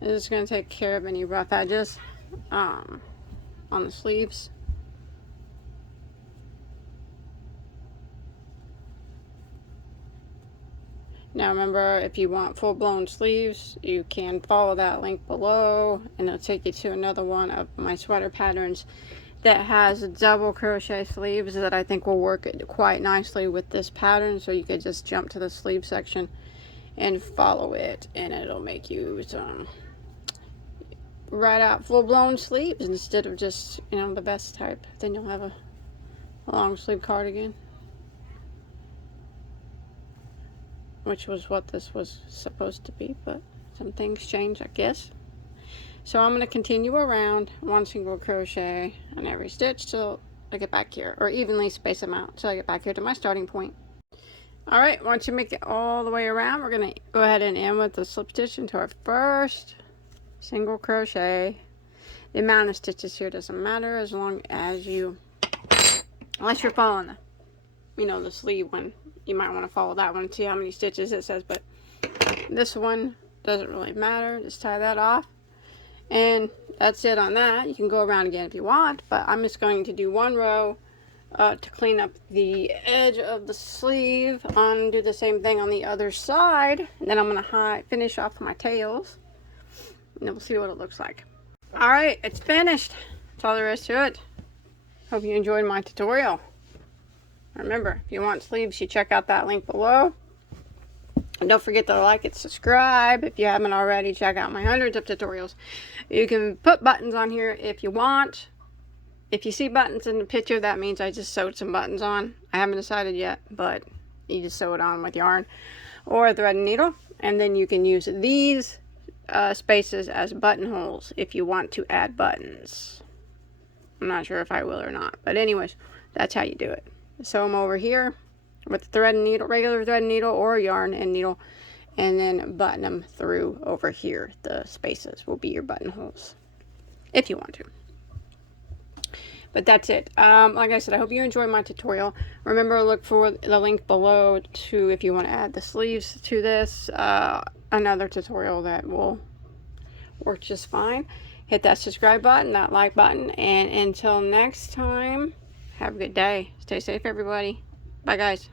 This is going to take care of any rough edges on the sleeves. Now remember, if you want full-blown sleeves, you can follow that link below, and it'll take you to another one of my sweater patterns that has double crochet sleeves that I think will work quite nicely with this pattern. So you could just jump to the sleeve section and follow it, and it'll make you some right out full-blown sleeves instead of just, you know, the vest type. Then you'll have a long sleeve cardigan, which was what this was supposed to be, but some things change, I guess. So I'm going to continue around 1 single crochet on every stitch till I get back here, or evenly space them out till I get back here to my starting point. Alright, once you make it all the way around, we're going to go ahead and end with the slip stitch into our first single crochet. The amount of stitches here doesn't matter as long as you, unless you're following the, you know, the sleeve one. You might want to follow that one and see how many stitches it says, but this one doesn't really matter. Just tie that off. And that's it on that. You can go around again if you want, but I'm just going to do 1 row to clean up the edge of the sleeve. Do the same thing on the other side, and then I'm going to finish off my tails, and then we'll see what it looks like. Alright, it's finished. That's all there is to it. Hope you enjoyed my tutorial. Remember, if you want sleeves, you check out that link below. And don't forget to like and subscribe. If you haven't already, check out my hundreds of tutorials. You can put buttons on here if you want. If you see buttons in the picture, that means I just sewed some buttons on. I haven't decided yet, but you just sew it on with yarn. or a thread and needle, and then you can use these spaces as buttonholes if you want to add buttons. I'm not sure if I will or not, but anyways, that's how you do it. Sew them over here with the thread and needle, regular thread and needle, or yarn and needle, and then button them through over here. The spaces will be your buttonholes if you want to. But that's it. Like I said, I hope you enjoyed my tutorial. Remember, look for the link below to if you want to add the sleeves to this. Another tutorial that will work just fine. Hit that subscribe button, that like button, and until next time, have a good day. Stay safe, everybody. Bye, guys.